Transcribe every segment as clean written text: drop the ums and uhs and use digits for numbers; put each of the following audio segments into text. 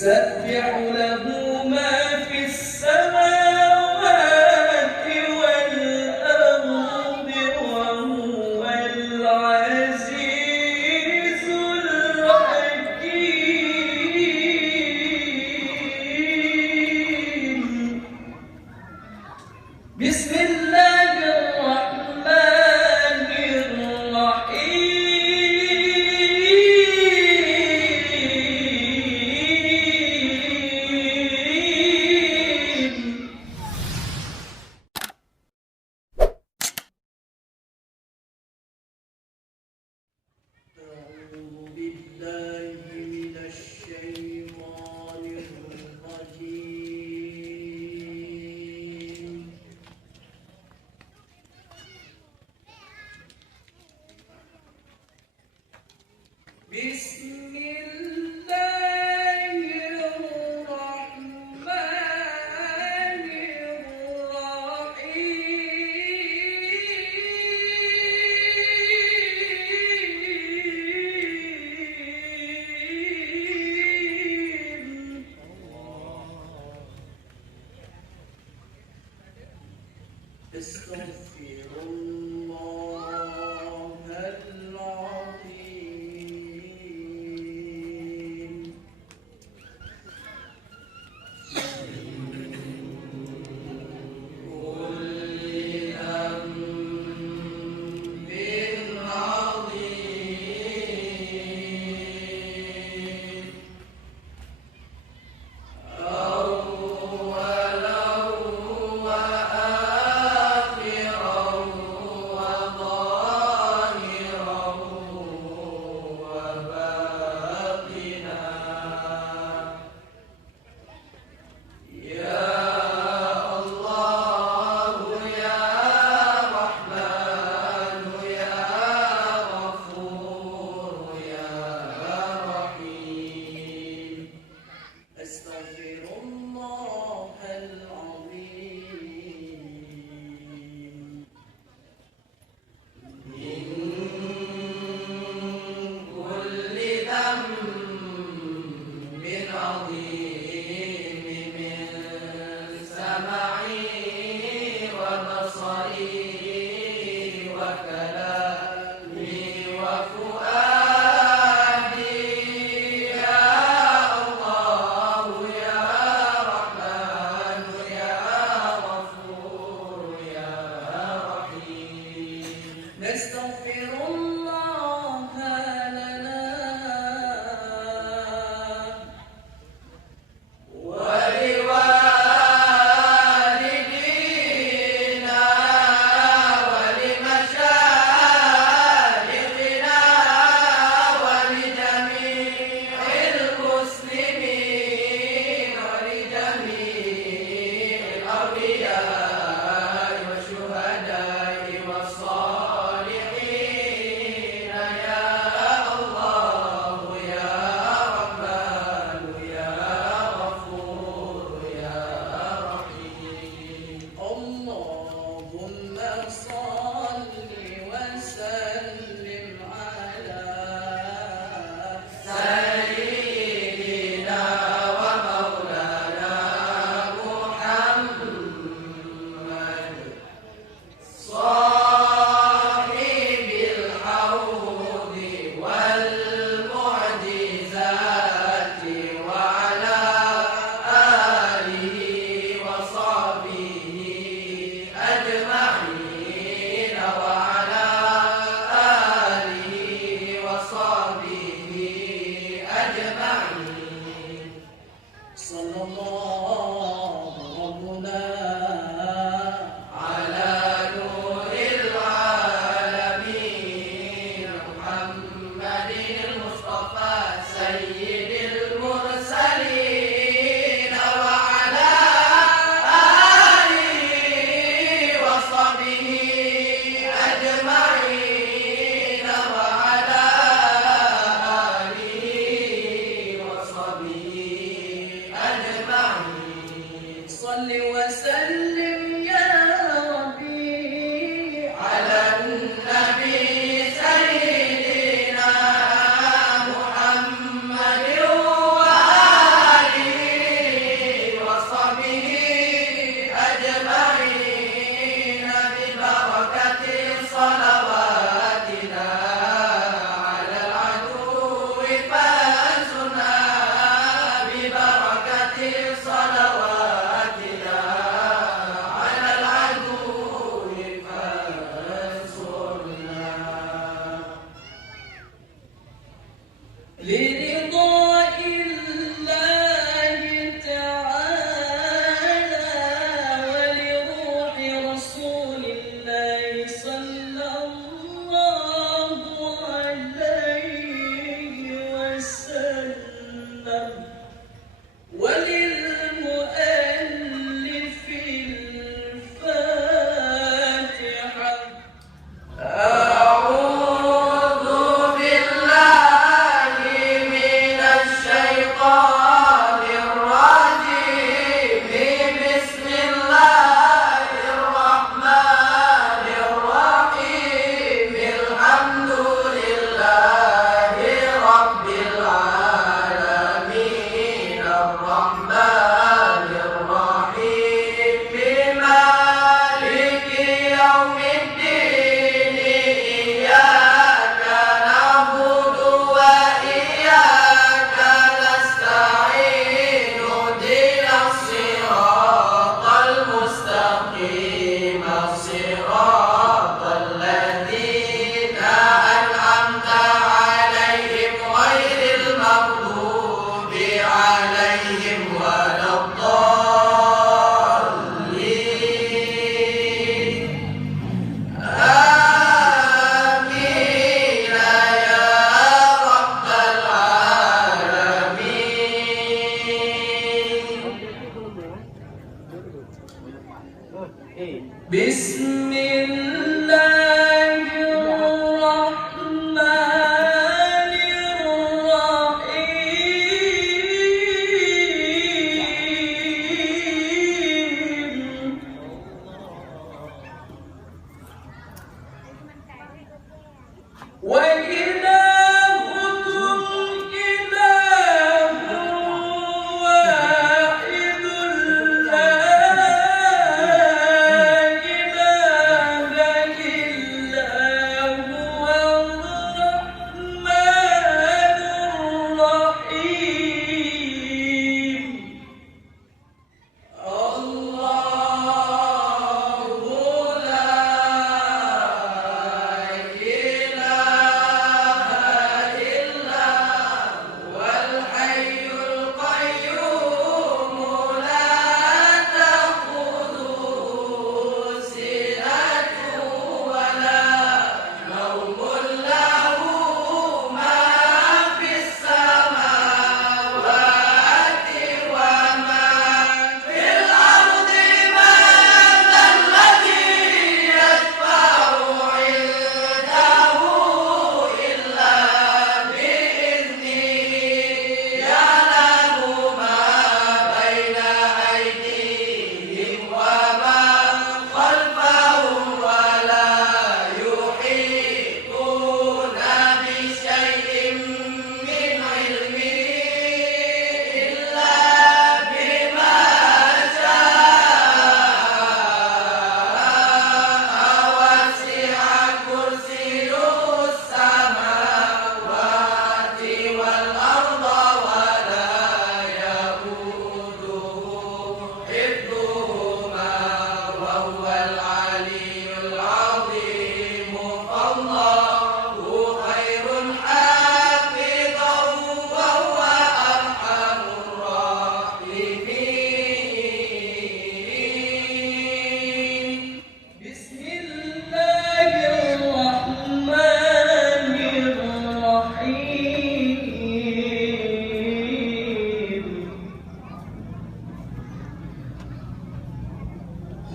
يسبح له ما في السماوات والأرض وهو العزيز الحكيم. بسم الله الرحمن الرحيم. أعوذ بالله من الشيطان الرجيم. بسم الله الرحمن الرحيم. استغفر الله العظيم. أستغفر الله العظيم. من كل ذنب عظيم، من سمعي وبصري وكلامي وفؤادي. نستغفر الله لنا ولوالدينا ولمشايخنا ولجميع المسلمين ولجميع الأولياء والشهداء والصالحين. يا الله يا رحمن يا غفور يا رحيم. اللهم صل وسلم على سيدنا ومولانا محمد صاحب الحوض والمعجزات، وعلى آله وصحبه أجمعين، وعلى آله وصحبه أجمعين. صلى الله ربنا على نور العالمين محمد المصطفى سيد المرسلين، وعلى آله وصحبه أجمعين، وعلى آله وصحبه أجمعين. صل وسلم يا ربي على النبي سيدنا محمد وآله بسم الله الرحمن الرحيم وإلهكم إله واحد لا إله إلا هو الرحمن الرحيم الله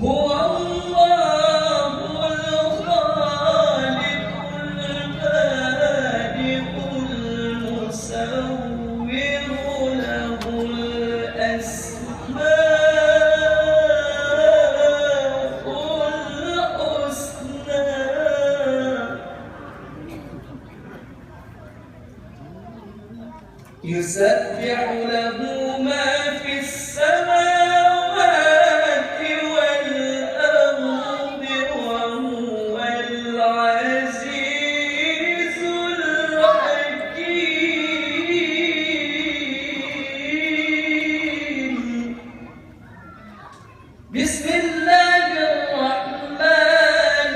هو الله الخالق البارئ المصور له الأسماء الحسنى يسبح له ما في السماوات والأرض وهو العزيز الحكيم بسم الله الرحمن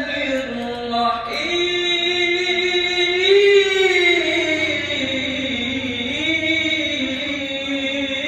الرحيم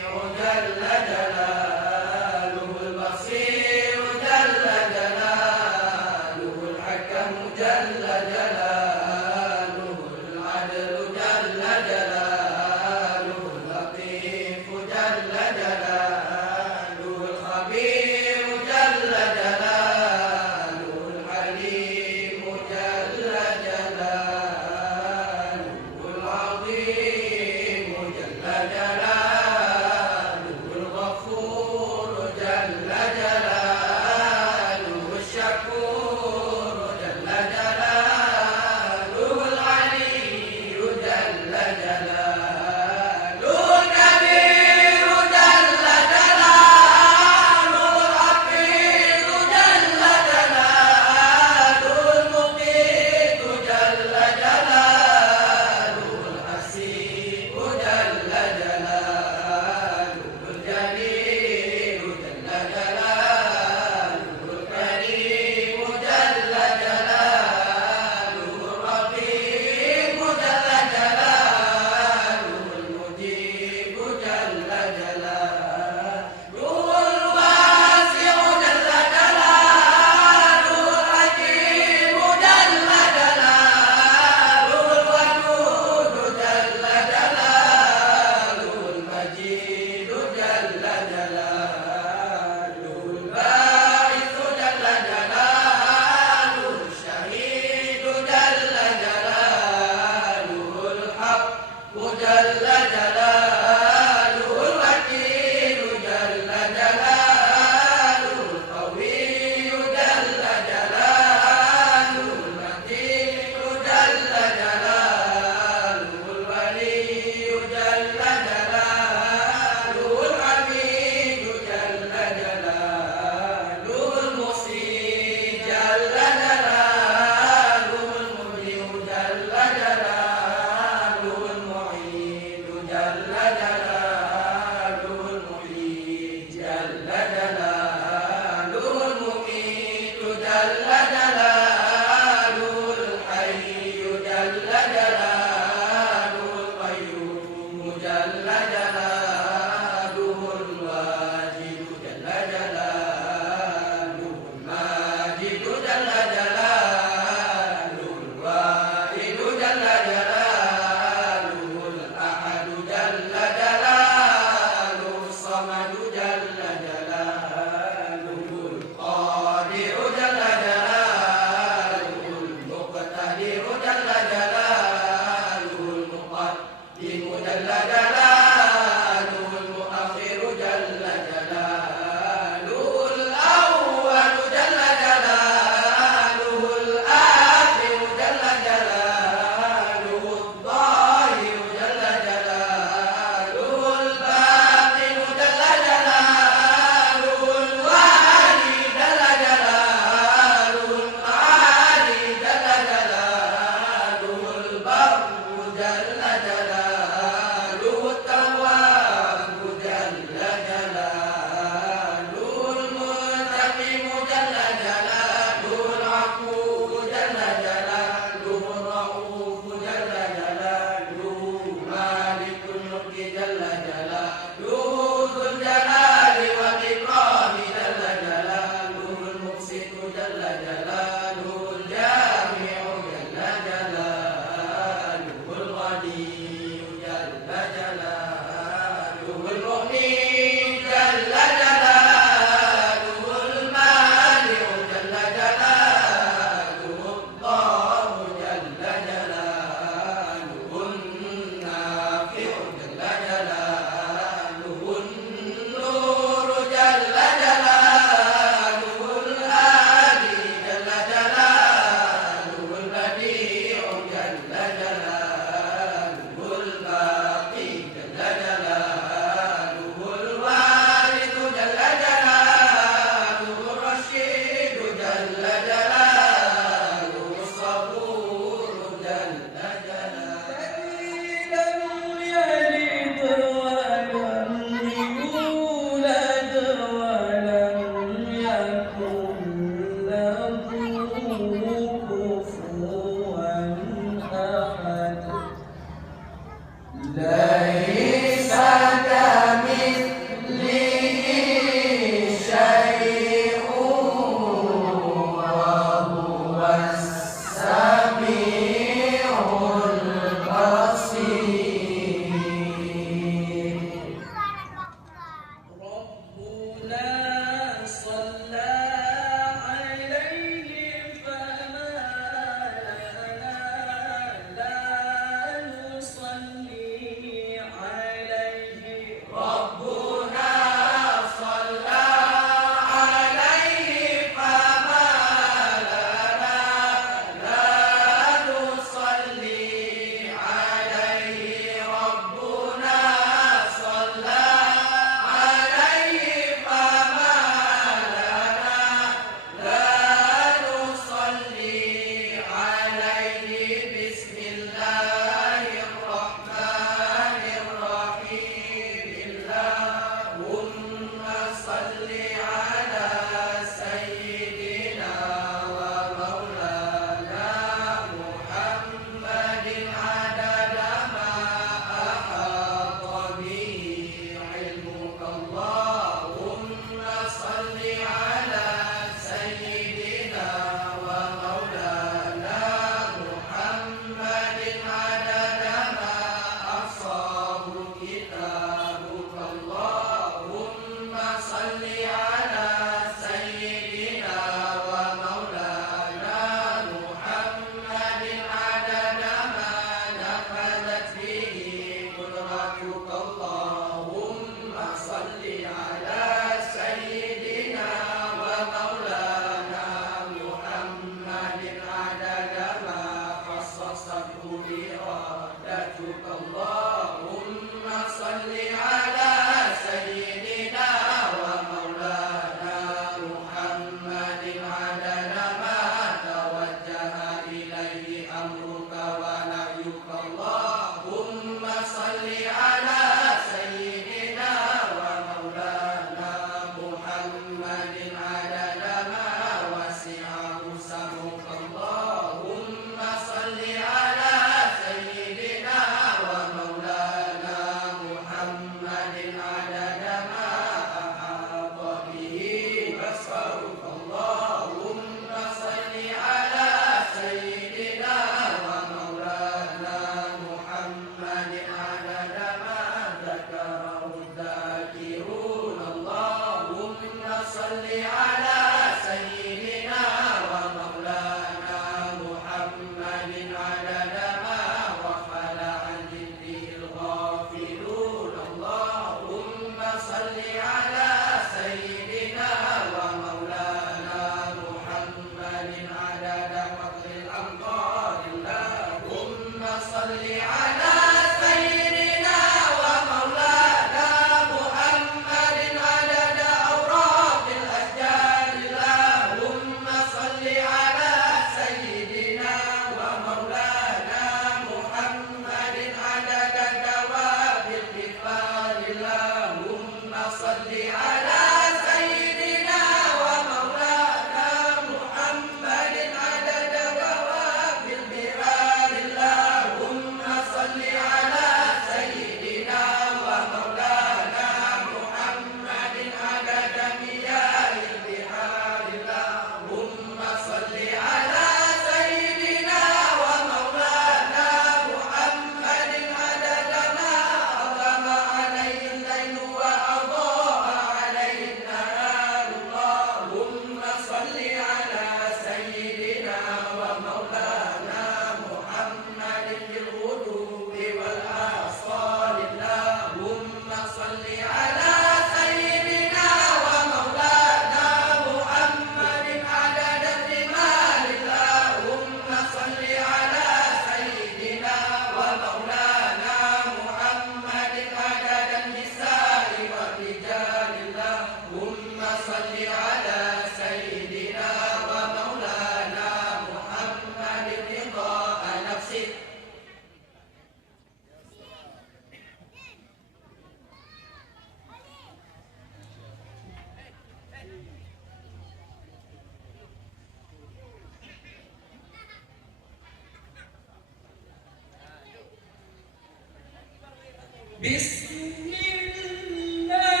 بسم الله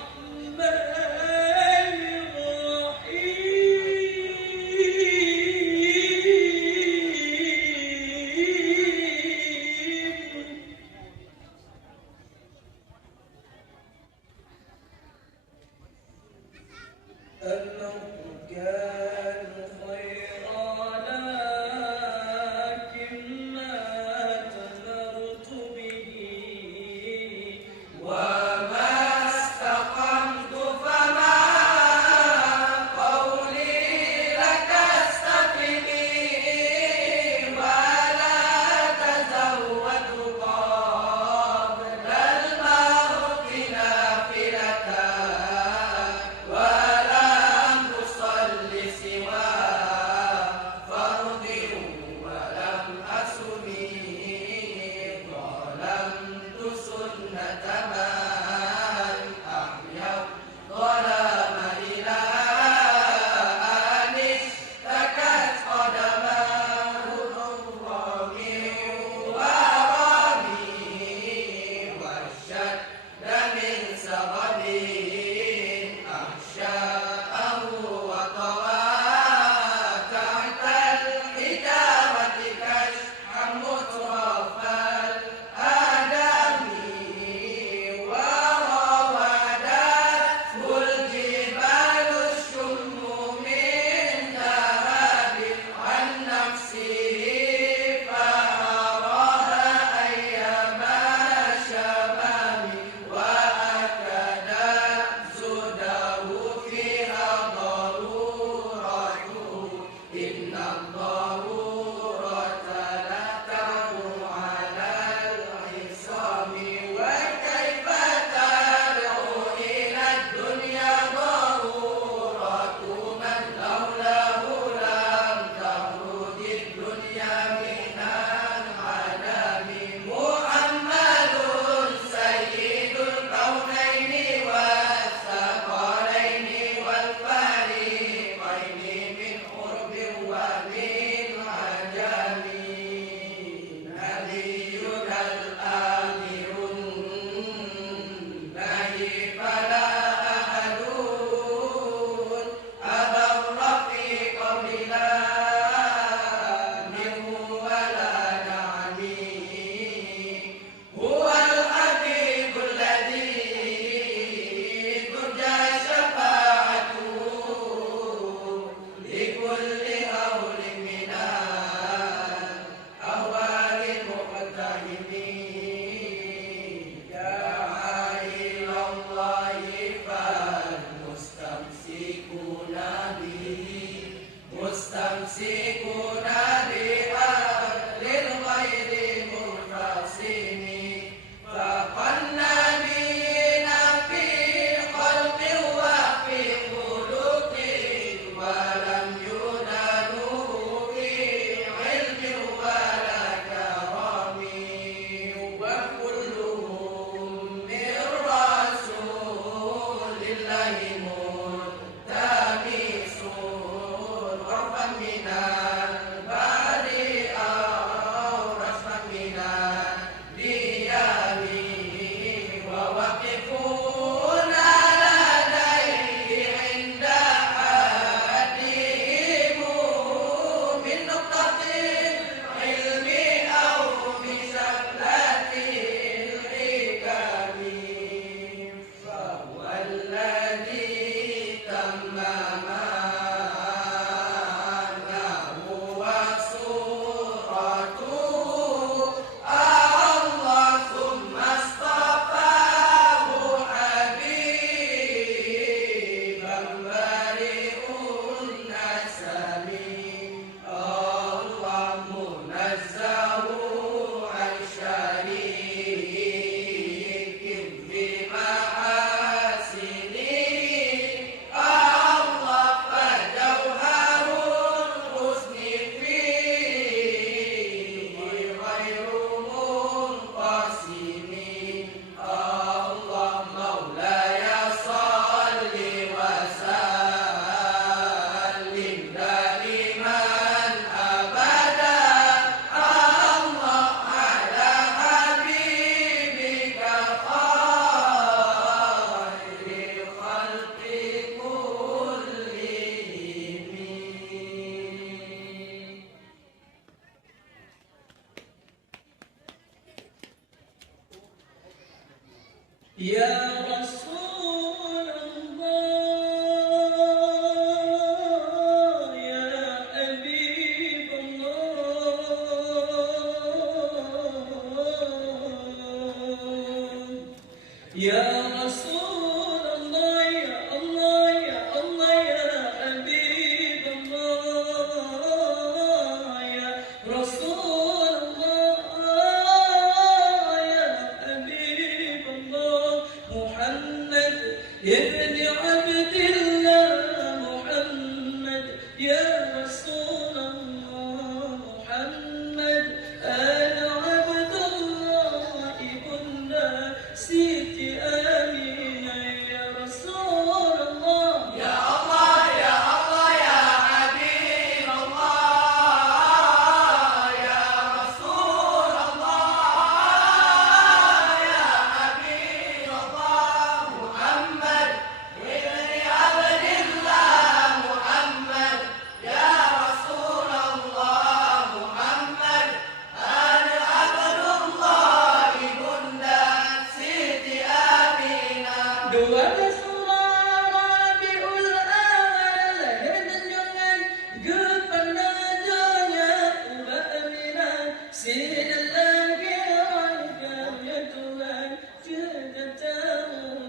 الرحمن الرحيم أنه كان خيرا لكن ما تذرت به وما استقمت فما قولي لك استقمي ولا تزود قبل الموت نافلة ولم تصل سوى فرض ولم أسمي ظلمت سنة من أحيا الظلام إلى أن اشتكت قدماه ضرا من ورمي والشد من سبب أحشاءه وطوى تحت الحجارة كشحا مترفا آدمي وراودته الجبال الشم من ذهب عن نفسه فأراها أيام شمام وأكدت زده فيها ضرورته إن الضرورة لا تمر على العصام وكيف تدعو إلى الدنيا ضرورة من لولاه لم تخرج الدنيا من العدم محمد سيد الكونين والثقلين والفريقين من قرب ومن عجم نبينا الآمر النهي فلا أحد أبر في قولنا منه ولا نعني هو الحبيب الذي ترجى شفاعته لكل هول من الأهوال المقتحمين دعا إلى الله فالمستمسكون به مستمسكون بحبل الغير منفصم فقلنا في خلق وفي خلق ولم ينالوا في علم ولا كرم وكلهم من رسول الله ملتمس عرفا من الباري أو رسما من الديان ووقفون لديه عند حدهم من نقطة العلم أو بسبلة الحكم فهو الذي تم معناه يا رسول الله يا حبيب الله يا رسول الله يا الله يا الله يا حبيب الله يا رسول الله يا حبيب الله محمد ابن عبد الله محمد يا رسول الله محمد أنا عبد الله ابن سيدي آمين يا رسول الله يا الله يا الله يا حبيب الله يا رسول الله يا حبيب الله محمد ابن عبد الله محمد يا رسول الله محمد أنا عبد الله ابن سيدي آمين Dua bersuara Rabiul Awal lahir dan jangan kepadanya Ubah Aminah sinar lahiran kami Tuhan Kita tahu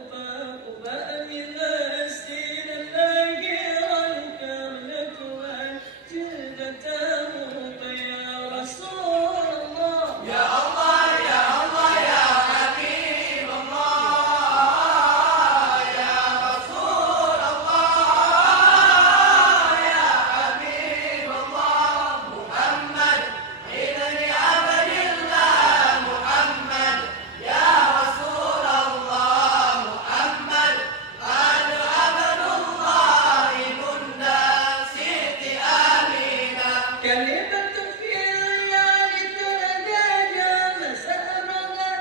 Ubah Aminah sinar lahiran kami Tuhan Kita tahu ya Rasulullah يا الله يا الله يا حبيب الله يا رسول الله يا حبيب الله محمد ابن عبد الله محمد يا رسول الله محمد أنا عبد الله ابن سيدي آمينة كلمة في الليالي ترداجا مسارها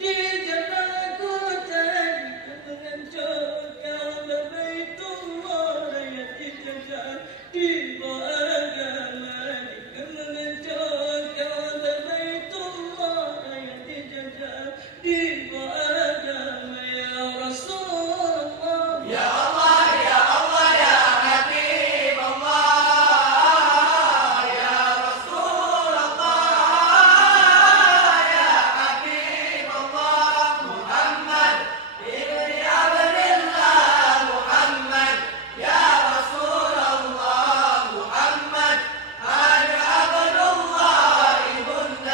di jalanku tadi mengencok Ka'bah Baitullah rakyat dijajah di agama mengencok Ka'bah Baitullah rakyat dijajah di agama ya Rasulullah يا الله يا الله يا حبيب الله يا رسول الله يا حبيب الله محمد ابن عبد الله محمد يا رسول الله محمد أنا عبد الله ابن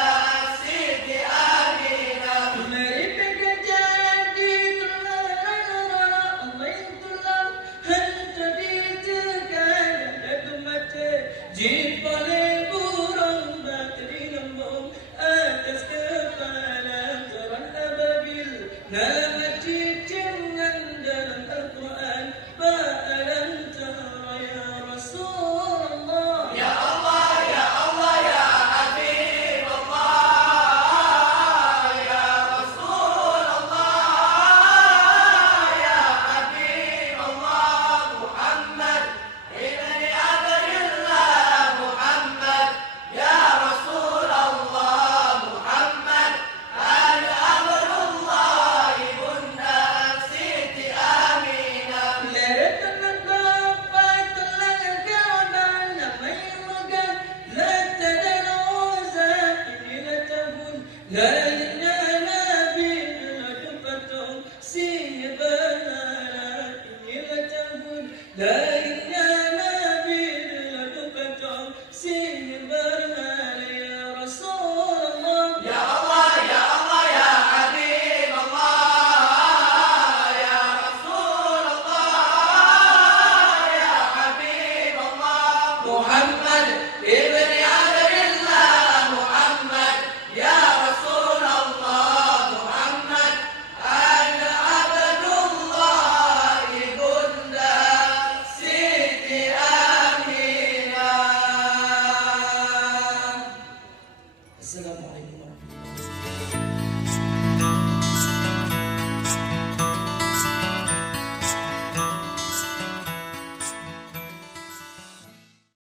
سيدي آمينة Mereka jadi telah Allah yang telah hendak ditekan dan mata jika burung bateri lembong atas kepala terang ababil nama cincang dalam Al-Quran ba'alam tara ya Rasulullah يا الله يا الله يا حبيب الله يا رسول الله يا حبيب الله محمد ابن عبد الله محمد يا رسول الله محمد أنا عبد الله ابن سيدي آمينة Leratan dapat telah kawan namai megah lata dan uzah inilah tahun lainnya Nabi lalu patung si berhala inilah tahun lainnya Nabi lalu patung si berhala ya Rasulullah يا الله يا الله يا حبيب الله يا رسول الله يا حبيب الله محمد